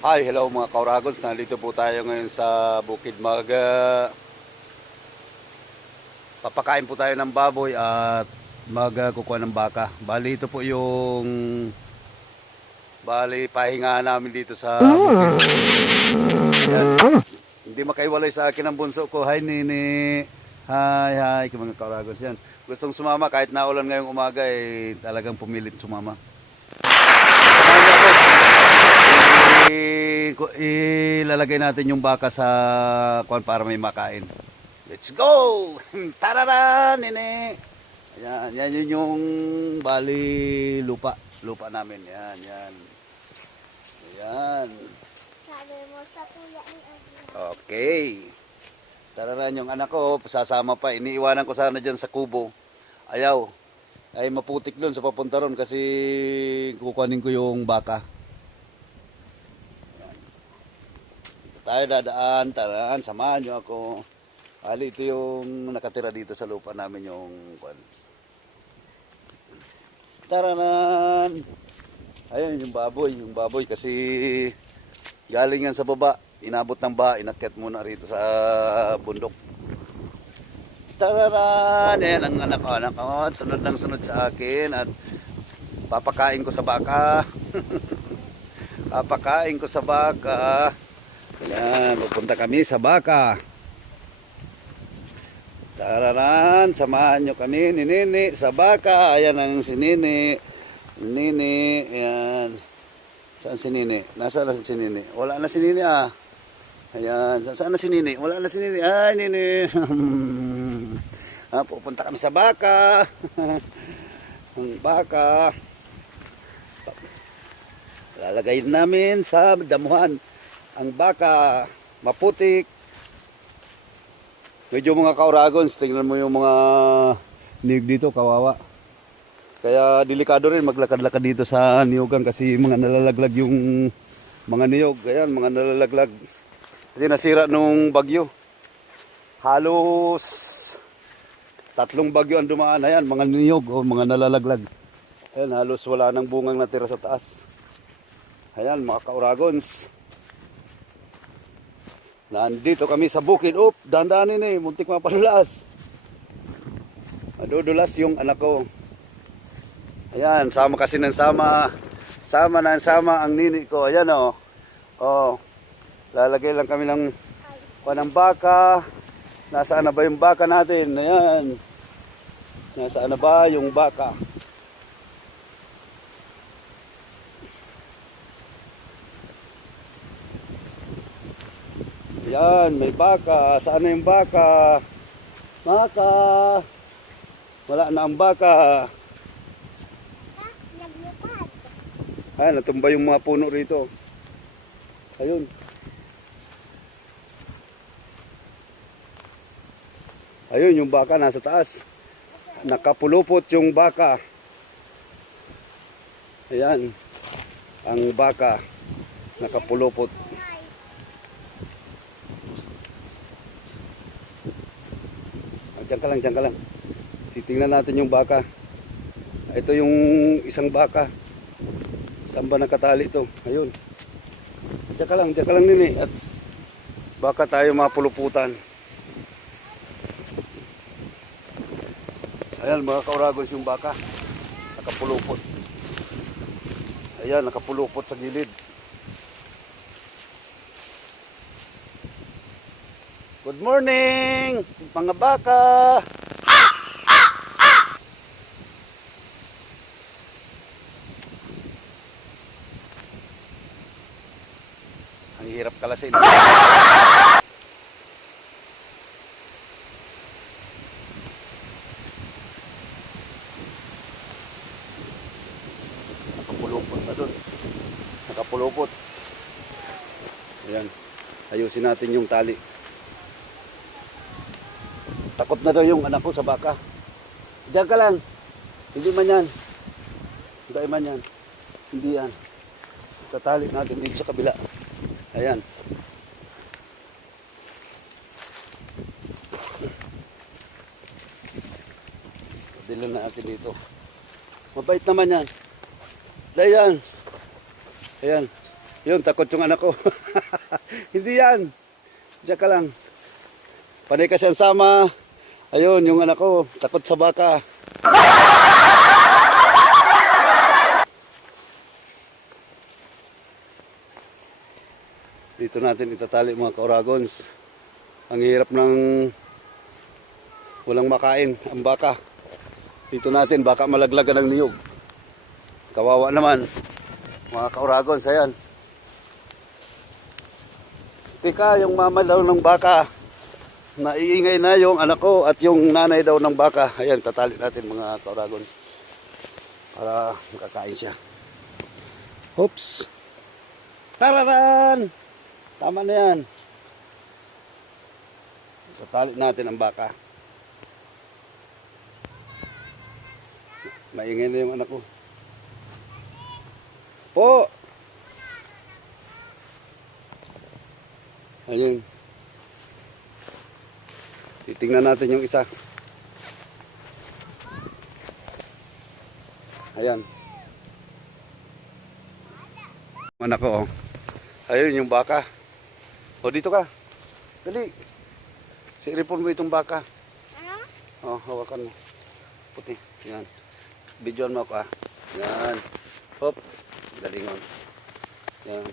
Hi, hello mga Kauragons. Nandito po tayo ngayon sa bukid. Papakain po tayo ng baboy at magkukuha ng baka. Bali ito po yung pahingahan namin dito sa bukid. Ayan. Hindi makaiwalay sa akin ang bunso ko. Hi Nini. Hi mga Kauragons. Yan. Gustong sumama kahit naulan ngayong umaga talagang pumilit sumama. Ilalagay natin yung baka sa kuwan para may makain. Let's go! Tararan, nene! Ayan, yan yun yung bali lupa namin. Yan. Ayan. Okay. Tararan yung anak ko, sasama pa. Iniiwanan ko sana dyan sa kubo. Ayaw. Ay maputik doon sa papunta ron kasi kukunin ko yung baka. Tayo dadaan, samahan nyo ako. Ali, ito yung nakatira dito sa lupa namin yung taranan. Ayun yung baboy kasi galing yan sa baba, inabot ng baha, inakyat muna rito sa bundok. Taranan, yan ang anak ko, sunod sa akin at papakain ko sa baka. Papakain ko sa baka. Ayan, pupunta kami sa baka. Tararan, samahan nyo kami ni Nini sa baka. Ayan ang si Nini. Nini, ayan. Saan si Nini? Nasaan na si Nini? Wala na si Nini ah. Ayan, saan na si Nini? Wala na si Nini. Ay, Nini. Pupunta kami sa baka. Ang baka. Lalagay namin sa damuhan. Ang baka, maputik. Medyo mga Kauragons, tingnan mo yung mga niyog dito, kawawa. Kaya delikado rin maglakad-lakad dito sa niyogan kasi mga nalalaglag yung mga niyog. Ayan, mga nalalaglag. Kasi nasira nung bagyo. Halos 3 bagyo ang dumaan. Ayan, mga niyog o mga nalalaglag. Ayan, halos wala nang bungang natira sa taas. Ayan, mga Kauragons. Nandito kami sa bukid. Dandanin muntik mapadulas. Madudulas yung anak ko. Ayan, sama kasi ng sama. Sama ang nini ko. Ayan o. Lalagay lang kami ng baka. Nasaan na ba yung baka natin? Ayan. Nasaan na ba yung baka? Yan, may baka. Saan na yung baka? Baka. Wala na ang baka. Ay, natumba yung mga puno rito. Ayun. Ayun, yung baka nasa taas. Nakapulupot yung baka. Ayan. Ang baka. Nakapulupot. Diyan ka lang. Titingnan natin yung baka. Ito yung isang baka. Saan ba nakatali ito? Ayun. Diyan ka lang nini. At baka tayo mapuluputan. Ayan mga Kauragons yung baka. Nakapulupot. Ayan, nakapulupot sa gilid. Good morning, mga baka. Ang hirap kalasin. Nakapulupot na doon. Nakapulupot. Ayan. Ayusin natin yung tali. Takot na daw yung anak ko sa baka. Diyan ka lang. Hindi man yan. Hindi yan. Tatali natin dito sa kabila. Ayan. Dilan natin dito. Mabait naman yan. Dayan. Ayan. Yun, takot yung anak ko. Hindi yan. Diyan ka lang. Panay kasi ang sama. Ayun, yung anak ko, takot sa baka. Dito natin itatali mga kauragons. Ang hirap ng walang makain ang baka. Dito natin baka malaglagan ng niyog. Kawawa naman mga kauragons. Ayan. Tika, yung mama daw ng baka. Naiingay na yung anak ko at yung nanay daw ng baka. Ayan, tatali natin mga kauragons. Para makakain siya. Oops. Tararan! Tama na yan. Tatali natin ang baka. Maingay na yung anak ko. Po! Ayun. Titingnan natin yung isa. Ayan. Anak ko, oh. Ayun yung baka. O, dito ka. Dali. Siripon mo itong baka. Ano? O, hawakan mo. Puti. Yan. Bidyoan mo ako, ah. Yan. Hop. Galingon. Yan.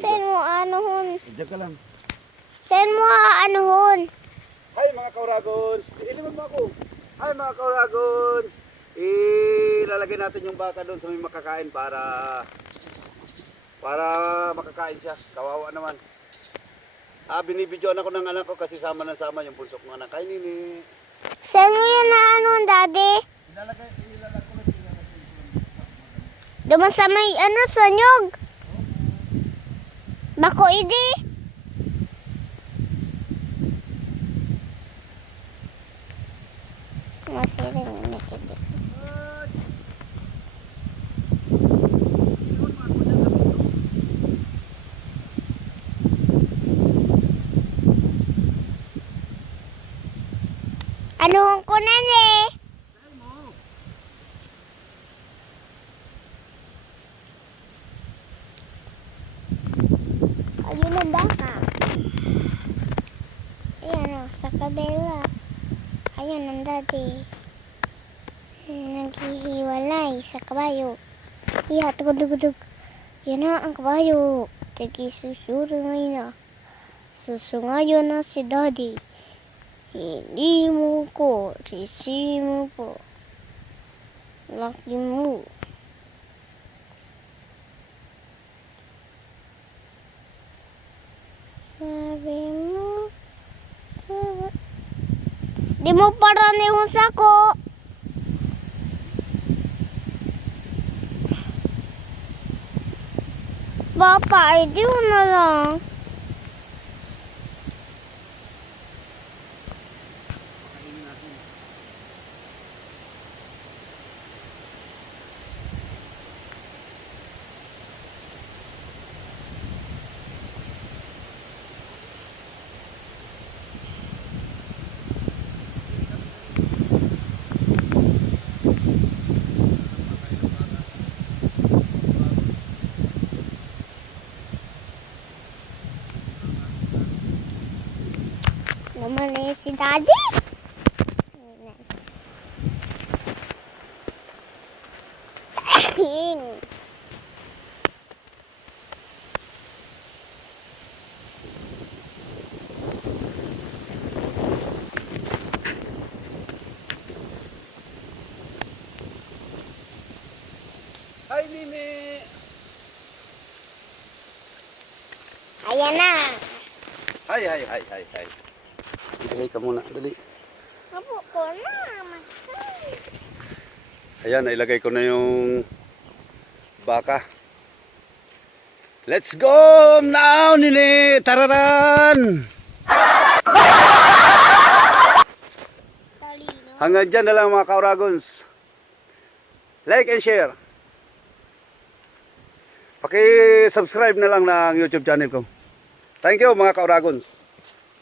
Saan mo anuhon? Diyan ka lang. Saan mo anuhon? Hi mga kauragons. Iliman mo ako. Hi mga kauragons. Ilalagay natin yung baka doon sa may makakain para makakain siya. Kawawa naman. Binibidyoan ako ng anak ko kasi sama ng sama yung punsok ng anak. Ay, nini. Saan mo yan na anuhon, daddy? Ilalagay ko na Duman sa may sanyog. Bako idi. Masiring na idi. Anuhon ko na ni. Ayun ang baka. Ayan o, sa kabela. Ayun ang daddy. Naghihiwalay sa kabayo. Iya, tugod. Yan na ang kabayo. Susungay na. Susungayo na si daddy. Hindi mo ko, sisi mo ko. Laki mo. Sabi mo, di mo parang yung sako. Papa, di mo na lang. Naman na si daddy. Hi, Nini. Ayan na. Hi. Sige, hi ka muna. Dali. Apo ko na. Ayan, nailagay ko na yung baka. Let's go now, Nini! Tararan! Talino. Hanggang dyan na lang mga kauragons. Like and share. Paki-subscribe na lang ng YouTube channel ko. Thank you mga kauragons.